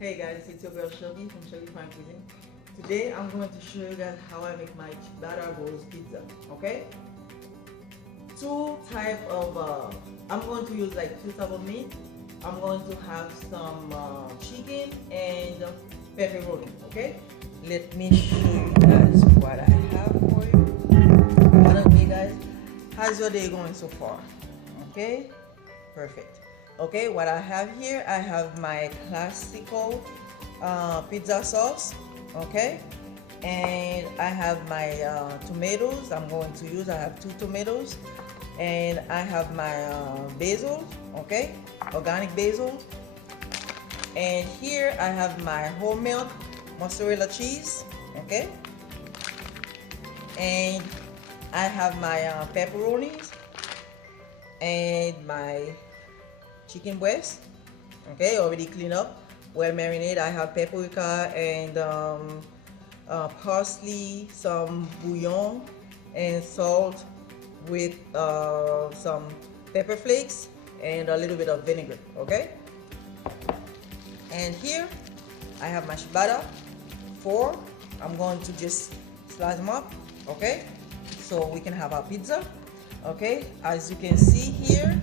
Hey guys, it's your girl Shelby from Shelby Fine Cuisine. Today I'm going to show you guys how I make my ciabatta rolls pizza. Okay? Two type of I'm going to use like two type of meat. I'm going to have some chicken and pepperoni. Okay? Let me show you guys what I have for you. Okay, guys. How's your day going so far? Okay? Perfect. Okay, what I have here, I have my classical pizza sauce. Okay, and I have my tomatoes. I have two tomatoes, and I have my basil. Okay, organic basil. And here I have my whole milk mozzarella cheese. Okay, and I have my pepperonis and my chicken breast. Okay, already cleaned up, well marinated. I have paprika and parsley, some bouillon, and salt with some pepper flakes and a little bit of vinegar. Okay, and here I have my ciabatta. Four. I'm going to just slice them up. Okay, so we can have our pizza. Okay, as you can see here,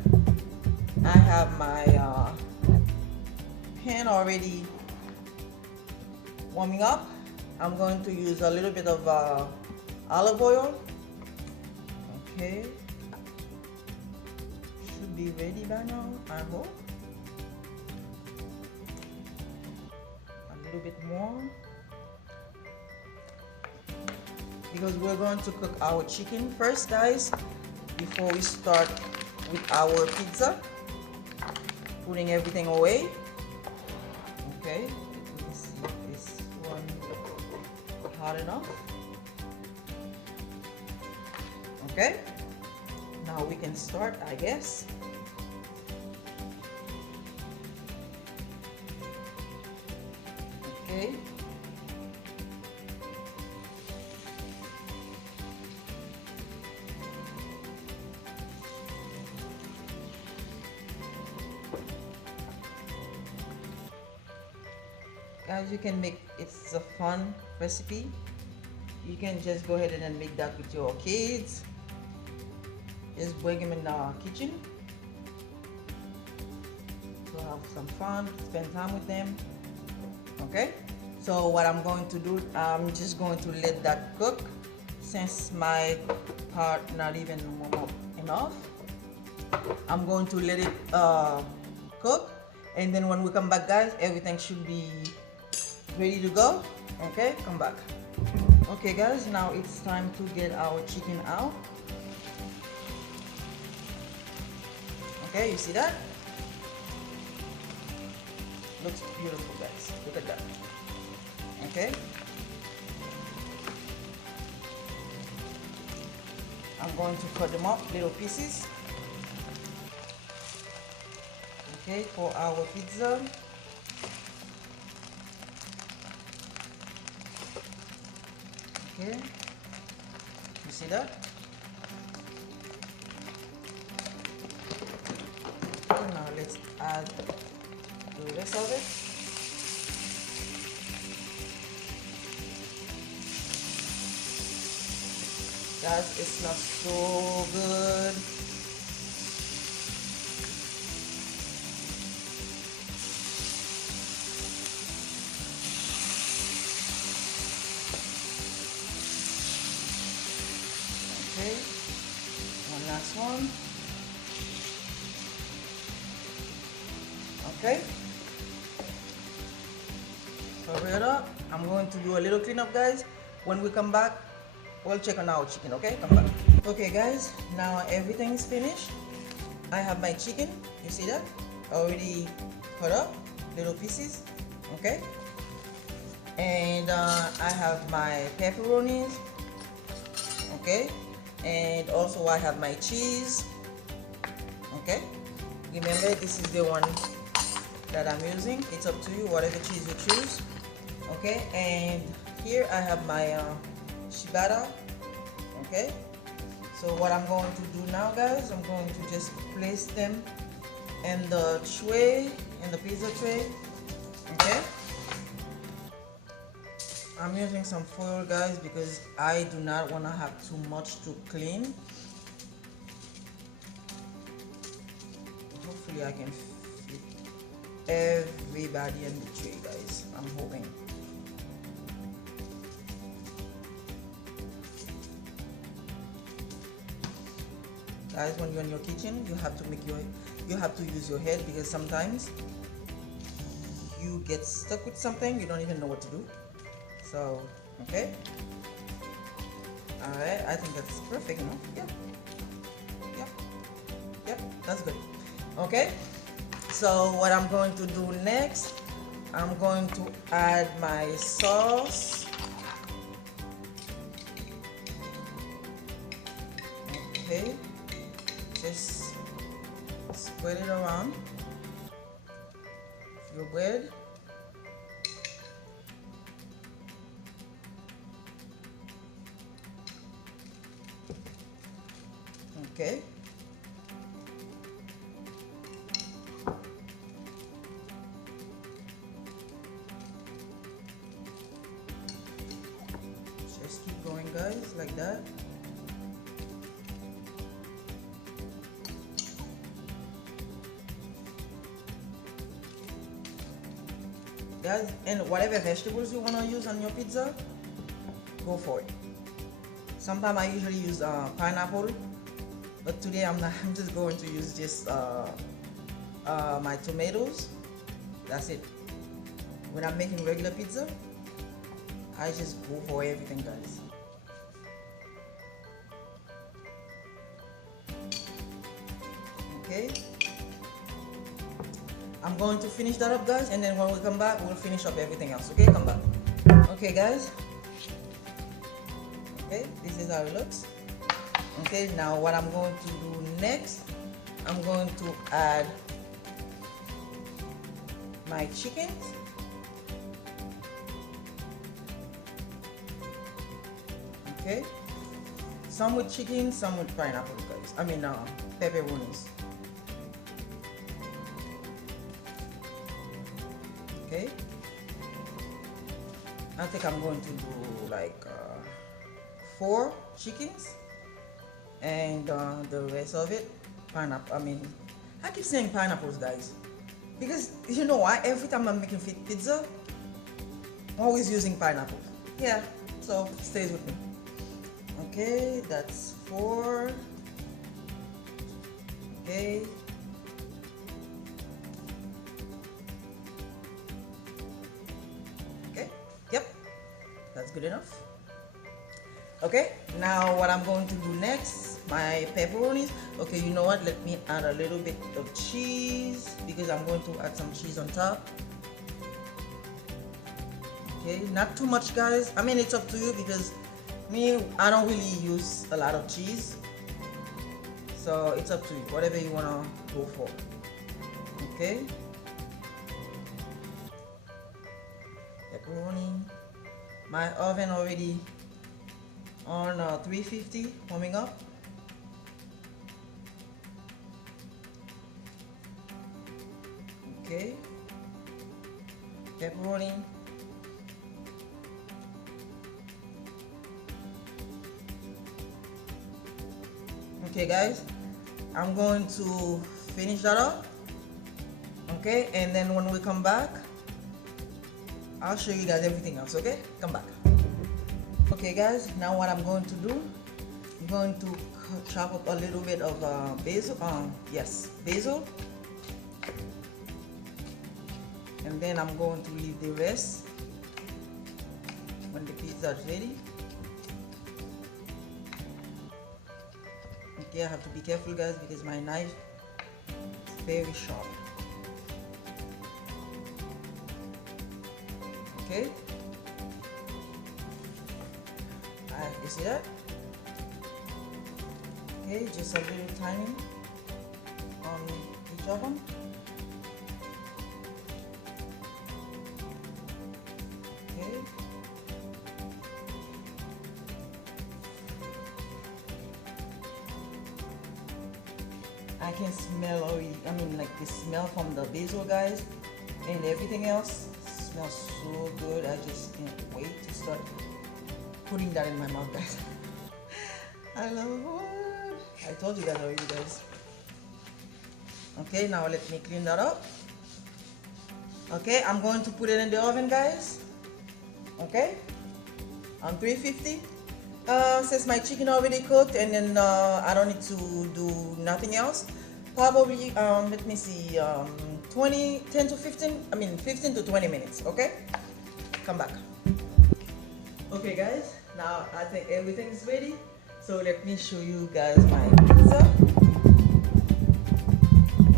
I have my pan already warming up. I'm going to use a little bit of olive oil. Okay, should be ready by now, I hope. A little bit more, because we're going to cook our chicken first, guys, before we start with our pizza. Putting everything away. Okay, let me see if this one hot enough. Okay, now we can start, I guess. Okay. Guys, you can make, it's a fun recipe. You can just go ahead and make that with your kids. Just bring them in the kitchen to have some fun, spend time with them. Okay, so what I'm going to do, I'm just going to let that cook, since my part not even warm up enough. I'm going to let it cook, and then when we come back, guys, everything should be ready to go. Okay, come back. Okay guys, now it's time to get our chicken out. Okay, you see that? Looks beautiful, guys. Look at that. Okay, I'm going to cut them up little pieces. Okay, for our pizza. Okay, you see that? Okay, now let's add the rest of it. Guys, it smells so good. Okay, one last one. Okay, cover it up. I'm going to do a little cleanup, guys. When we come back, we'll check on our chicken. Okay, come back. Okay guys, now everything is finished. I have my chicken, you see that? Already cut up little pieces. Okay, and I have my pepperonis. Okay, and also I have my cheese. Okay, remember, this is the one that I'm using. It's up to you, whatever cheese you choose. Okay, and here I have my ciabatta. Okay, so what I'm going to do now, guys, I'm going to just place them in the tray, in the pizza tray. Okay, I'm using some foil, guys, because I do not want to have too much to clean. Hopefully I can fit everybody in the tray, guys. I'm hoping. Guys, when you're in your kitchen, you have to use your head, because sometimes you get stuck with something, you don't even know what to do. So, okay. Alright, I think that's perfect enough. Yep, that's good. Okay, so what I'm going to do next, I'm going to add my sauce. Okay, just spread it around your bread. Okay. Just keep going, guys, like that. Guys, and whatever vegetables you want to use on your pizza, go for it. Sometimes I usually use pineapple, but today I'm not. I'm just going to use just my tomatoes. That's it. When I'm making regular pizza, I just go for everything, guys. Okay. I'm going to finish that up, guys, and then when we come back, we'll finish up everything else. Okay, come back. Okay, guys. Okay, this is how it looks. Okay, now what I'm going to do next, I'm going to add my chickens. Okay, some with chicken, some with pineapple, guys. I mean, pepperonis. Okay, I think I'm going to do like 4 chickens, and the rest of it pineapple. I mean, I keep saying pineapples, guys, because you know why? Every time I'm making pizza, I'm always using pineapple. Yeah, so stays with me. Okay, that's 4. Okay. Okay, yep, that's good enough. Okay, now what I'm going to do next, my pepperonis. Okay, you know what? Let me add a little bit of cheese, because I'm going to add some cheese on top. Okay, not too much, guys. I mean, it's up to you, because me, I don't really use a lot of cheese. So it's up to you, whatever you want to go for. Okay. Pepperoni. My oven already on 350, warming up. Okay. Pepperoni. Okay, guys, I'm going to finish that up. Okay, and then when we come back, I'll show you guys everything else. Okay, come back. Okay, guys, now what I'm going to do, I'm going to chop up a little bit of basil. Yes, basil, and then I'm going to leave the rest when the pizza is ready. Okay, I have to be careful, guys, because my knife is very sharp. Okay, you see that? Okay, just a little tiny on each of them. Okay. I can smell already, I mean, like the smell from the basil, guys, and everything else smells so good. I just can't wait to start putting that in my mouth, guys. I love it. I told you guys already, guys. Okay, now let me clean that up. Okay, I'm going to put it in the oven, guys. Okay, on 350. Since my chicken already cooked, and then I don't need to do nothing else. Probably let me see, 10 to 15. I mean 15 to 20 minutes. Okay, come back. Okay, guys. Now I think everything is ready. So let me show you guys my pizza.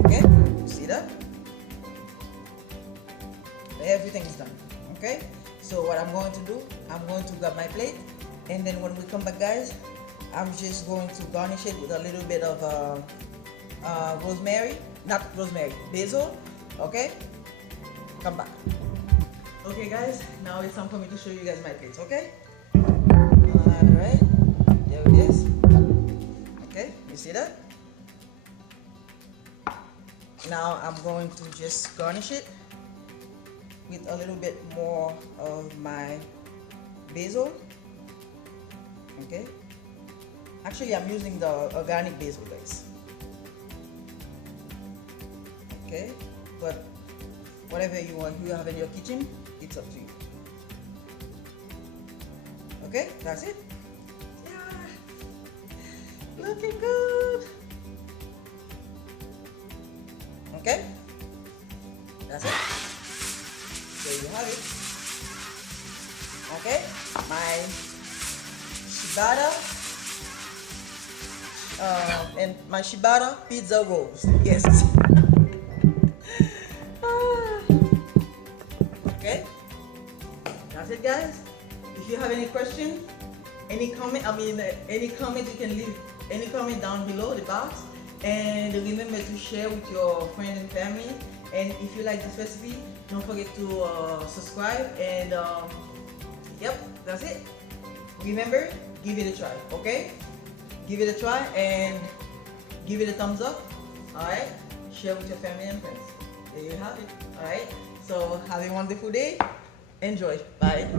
Okay, see that? Everything is done. Okay, so what I'm going to do, I'm going to grab my plate, and then when we come back, guys, I'm just going to garnish it with a little bit of basil. Okay, come back. Okay, guys, now it's time for me to show you guys my plates. Okay, all right, there it is. Okay, you see that? Now I'm going to just garnish it with a little bit more of my basil. Okay, actually I'm using the organic basil, guys. Okay, but whatever you have in your kitchen, it's up to you. Okay, that's it. Yeah, looking good. Okay, that's it. There you have it. Okay, my ciabatta and my ciabatta pizza rolls. Yes. Okay, that's it, guys. If you have any question, any comment, any comment, you can leave any comment down below the box. And remember to share with your friends and family. And if you like this recipe, don't forget to subscribe. And yep, that's it. Remember, give it a try. Okay, give it a try and give it a thumbs up. All right, share with your family and friends. There you have it. All right, so have a wonderful day. Enjoy. Bye.